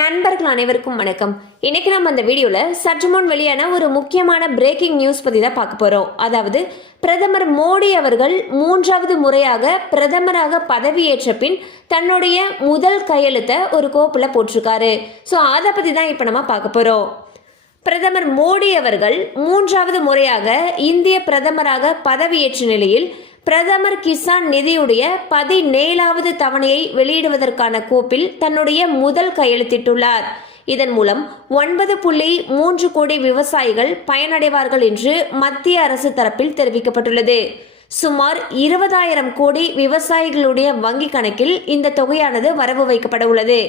நண்பர்கள் அனைவருக்கும் வணக்கம். இன்னைக்கு நம்ம அந்த வீடியோவில் சற்று முன் வெளியான ஒரு முக்கியமான பிரேக்கிங் நியூஸ் பற்றி தான் பார்க்க போகிறோம் அதாவது பிரதமர் மோடி அவர்கள் மூன்றாவது முறையாக பிரதமராக பதவியேற்ற பின் தன்னுடைய முதல் கையெழுத்தை ஒரு கோப்பில் போட்டிருக்காரு. ஸோ அதை பற்றி தான் இப்போ நம்ம பார்க்க போகிறோம் பிரதமர் மோடி அவர்கள் மூன்றாவது முறையாக இந்திய பிரதமராக பதவியேற்ற நிலையில் பிரதமர் கிசான் நிதியுடைய பதினேழாவது தவணையை வெளியிடுவதற்கான கோப்பில் தன்னுடைய முதல் கையெழுத்திட்டுள்ளார். இதன் மூலம் ஒன்பது புள்ளி மூன்று கோடி விவசாயிகள் பயனடைவார்கள் என்று மத்திய அரசு தரப்பில் தெரிவிக்கப்பட்டுள்ளது. சுமார் இருபதாயிரம் கோடி விவசாயிகளுடைய வங்கி கணக்கில் இந்த தொகையானது வரவு வைக்கப்பட உள்ளது.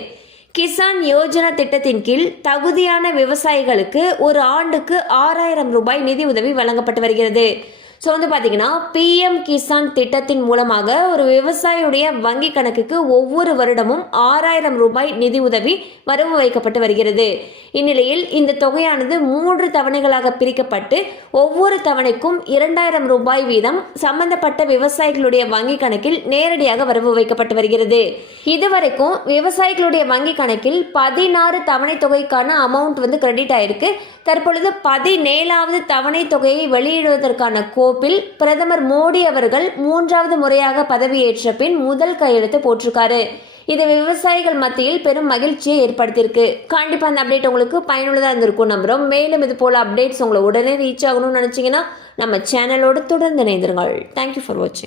கிசான் யோஜனா திட்டத்தின் கீழ் தகுதியான விவசாயிகளுக்கு ஒரு ஆண்டுக்கு ஆறாயிரம் ரூபாய் நிதி உதவி வழங்கப்பட்டு வருகிறது. ஸோ வந்து பார்த்தீங்கன்னா பிஎம் கிசான் திட்டத்தின் மூலமாக ஒரு விவசாயியுடைய வங்கி கணக்குக்கு ஒவ்வொரு வருடமும் ஆறாயிரம் ரூபாய் நிதி உதவி வரவு வைக்கப்பட்டு வருகிறது. இந்நிலையில் இந்த தொகையானது மூன்று தவணைகளாக பிரிக்கப்பட்டு ஒவ்வொரு தவணைக்கும் இரண்டாயிரம் ரூபாய் வீதம் சம்பந்தப்பட்ட விவசாயிகளுடைய வங்கி கணக்கில் நேரடியாக வரவு வைக்கப்பட்டு வருகிறது. இதுவரைக்கும் விவசாயிகளுடைய வங்கி கணக்கில் பதினாறு தவணை தொகைக்கான அமௌண்ட் வந்து கிரெடிட் ஆயிருக்கு. தற்பொழுது பதினேழாவது தவணை தொகையை வெளியிடுவதற்கான கோப்பில் பிரதமர் மோடி அவர்கள் மூன்றாவது முறையாக பதவியேற்ற பின் முதல் கையெழுத்து போட்டிருக்காரு. இது விவசாயிகள் மத்தியில் பெரும் மகிழ்ச்சியை ஏற்படுத்தியிருக்கு. கண்டிப்பாக அந்த அப்டேட் உங்களுக்கு பயனுள்ளதாக இருந்திருக்கும் நம்புகிறோம் மேலும் இது போல் அப்டேட்ஸ் உங்களை உடனே ரீச் ஆகணும்னு நினச்சிங்கன்னா நம்ம சேனலோடு தொடர்ந்து இணைந்திருங்கள். தேங்க்யூ ஃபார் வாட்சிங்